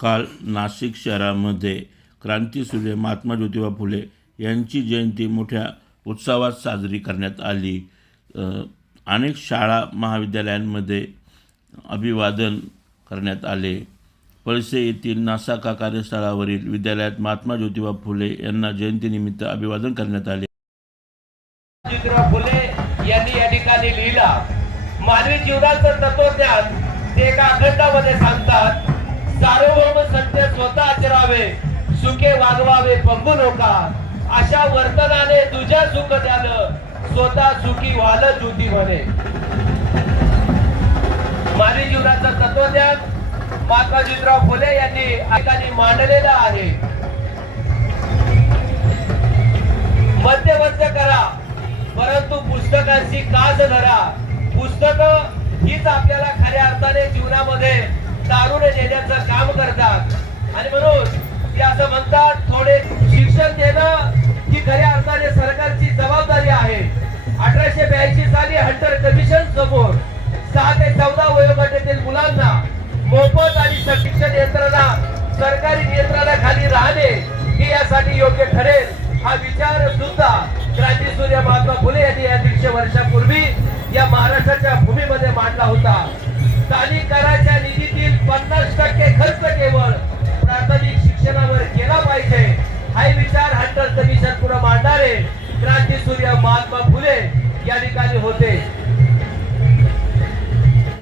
काल नाशिक शहरामध्ये क्रांतीसूर्य महात्मा ज्योतिबा फुले यांची जयंती मोठ्या उत्सवात साजरी करण्यात आली. अनेक शाळा महाविद्यालयांमध्ये अभिवादन करण्यात आले. पळसे येथील नासाका कार्यस्थळावरील विद्यालयात महात्मा ज्योतिबा फुले यांना जयंतीनिमित्त अभिवादन करण्यात आले. ज्योतिबा फुले यांनी या ठिकाणी लिहिला मानवी जीवनाचं तत्वज्ञान ते एका अखंडामध्ये सांगतात सार्वभौम सत्य स्वतः आचरावे सुखे वागवावे पंगू नका अशा वर्तनाने तुझ्या सुख झालं स्वतः सुखी व्हाल ज्योती म्हणे. मानवी जीवनाचं तत्वज्ञान महात्मा ज्योतिराव फुले यांनी या मांडलेलं आहे. मध्यमध्य करा परंतु पुस्तकांची काज धरा. पुस्तक हीच आपल्याला खऱ्या अर्थाने जीवनामध्ये तारुण्य ब्याऐंशी हंटर कमिशन समोर सहा ते चौदा वयोगटातील मुलांना मोफत आणि शिक्षण यंत्रणा सरकारी नियंत्रणाखाली राहणे हे यासाठी योग्य ठरेल हा विचार सुद्धा क्रांती सूर्य महात्मा फुले यांनी या दीडशे वर्षापूर्वी या महाराष्ट्राच्या भूमीमध्ये मांडला होता. स्थानिक कराच्या निधीतील पन्नास टक्के खर्च केवळ प्राथमिक शिक्षणावर केला पाहिजे. हा विचार हंटर कमिशन पुढे मांडणारे क्रांती सूर्य महात्मा फुले या ठिकाणी होते.